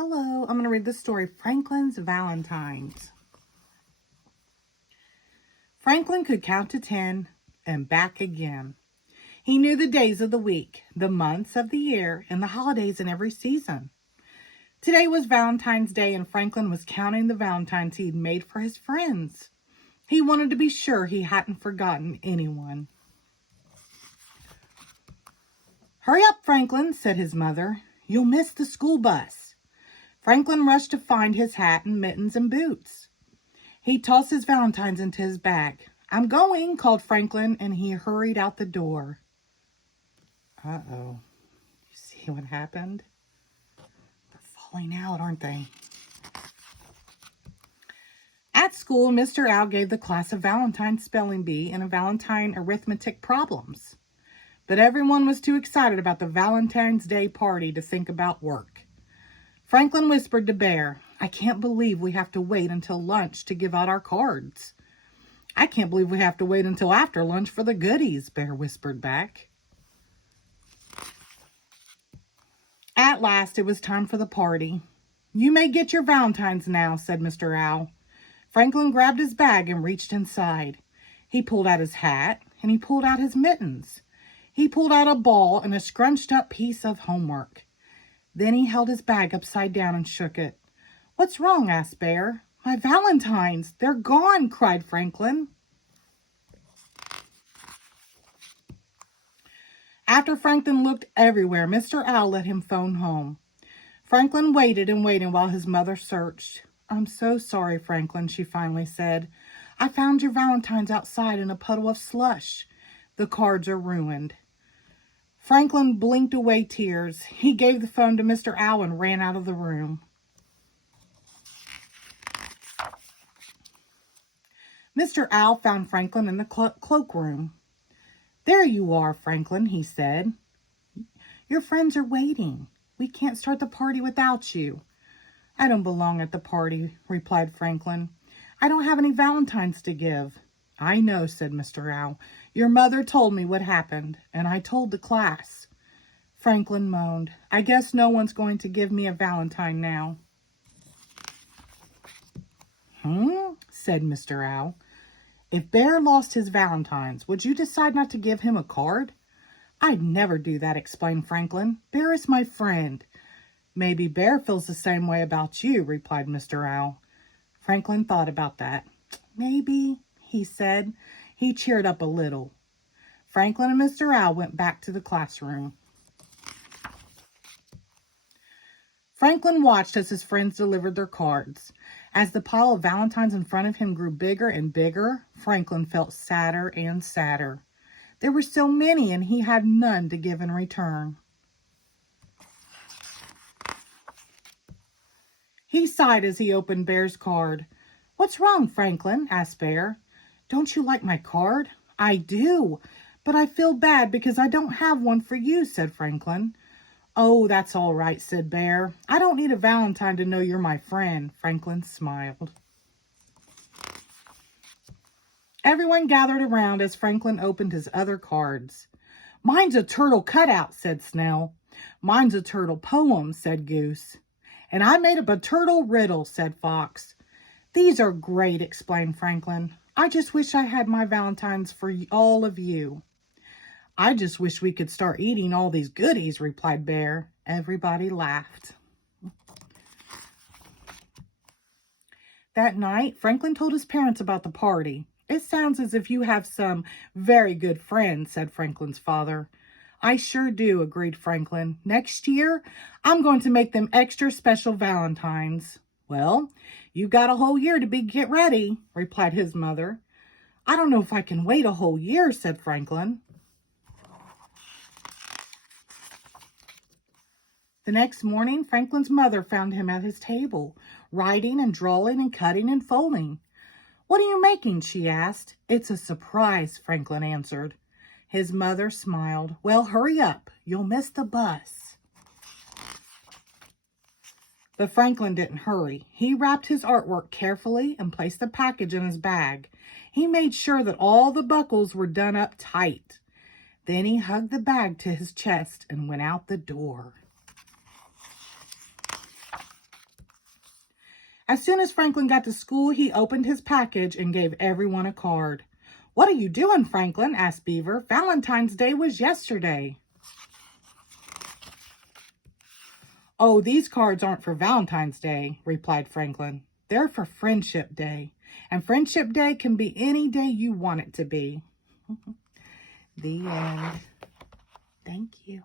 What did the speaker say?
Hello, I'm going to read the story, Franklin's Valentines. Franklin could count to 10 and back again. He knew the days of the week, the months of the year, and the holidays in every season. Today was Valentine's Day, and Franklin was counting the valentines he'd made for his friends. He wanted to be sure he hadn't forgotten anyone. "Hurry up, Franklin," said his mother. "You'll miss the school bus." Franklin rushed to find his hat and mittens and boots. He tossed his valentines into his bag. "I'm going," called Franklin, and he hurried out the door. Uh-oh. You see what happened? They're falling out, aren't they? At school, Mr. Owl gave the class a Valentine spelling bee and a Valentine arithmetic problems. But everyone was too excited about the Valentine's Day party to think about work. Franklin whispered to Bear, "I can't believe we have to wait until lunch to give out our cards." "I can't believe we have to wait until after lunch for the goodies," Bear whispered back. At last, it was time for the party. "You may get your valentines now," said Mr. Owl. Franklin grabbed his bag and reached inside. He pulled out his hat, and he pulled out his mittens. He pulled out a ball and a scrunched up piece of homework. Then he held his bag upside down and shook it. "What's wrong?" asked Bear. "My valentines! They're gone!" cried Franklin. After Franklin looked everywhere, Mr. Owl let him phone home. Franklin waited and waited while his mother searched. "I'm so sorry, Franklin," she finally said. "I found your valentines outside in a puddle of slush. The cards are ruined." Franklin blinked away tears. He gave the phone to Mr. Owl and ran out of the room. Mr. Owl found Franklin in the cloakroom. "There you are, Franklin," he said. "Your friends are waiting. We can't start the party without you." "I don't belong at the party," replied Franklin. "I don't have any valentines to give." "I know," said Mr. Owl. "Your mother told me what happened, and I told the class." Franklin moaned. "I guess no one's going to give me a valentine now." Said Mr. Owl. "If Bear lost his valentines, would you decide not to give him a card?" "I'd never do that," explained Franklin. "Bear is my friend." "Maybe Bear feels the same way about you," replied Mr. Owl. Franklin thought about that. "Maybe," he said. He cheered up a little. Franklin and Mr. Owl went back to the classroom. Franklin watched as his friends delivered their cards. As the pile of valentines in front of him grew bigger and bigger, Franklin felt sadder and sadder. There were so many, and he had none to give in return. He sighed as he opened Bear's card. "What's wrong, Franklin?" asked Bear. "Don't you like my card?" "I do, but I feel bad because I don't have one for you," said Franklin. "Oh, that's all right," said Bear. "I don't need a valentine to know you're my friend." Franklin smiled. Everyone gathered around as Franklin opened his other cards. "Mine's a turtle cutout," said Snell. "Mine's a turtle poem," said Goose. "And I made up a turtle riddle," said Fox. "These are great," explained Franklin. "I just wish I had my valentines for all of you." "I just wish we could start eating all these goodies," replied Bear. Everybody laughed. That night, Franklin told his parents about the party. "It sounds as if you have some very good friends," said Franklin's father. "I sure do," agreed Franklin. "Next year, I'm going to make them extra special valentines." "Well, you've got a whole year to get ready," replied his mother. "I don't know if I can wait a whole year," said Franklin. The next morning, Franklin's mother found him at his table, writing and drawing and cutting and folding. "What are you making?" she asked. "It's a surprise," Franklin answered. His mother smiled. "Well, hurry up. You'll miss the bus." But Franklin didn't hurry. He wrapped his artwork carefully and placed the package in his bag. He made sure that all the buckles were done up tight. Then he hugged the bag to his chest and went out the door. As soon as Franklin got to school, he opened his package and gave everyone a card. "What are you doing, Franklin?" asked Beaver. "Valentine's Day was yesterday." "Oh, these cards aren't for Valentine's Day," replied Franklin. "They're for Friendship Day. And Friendship Day can be any day you want it to be." The end. Thank you.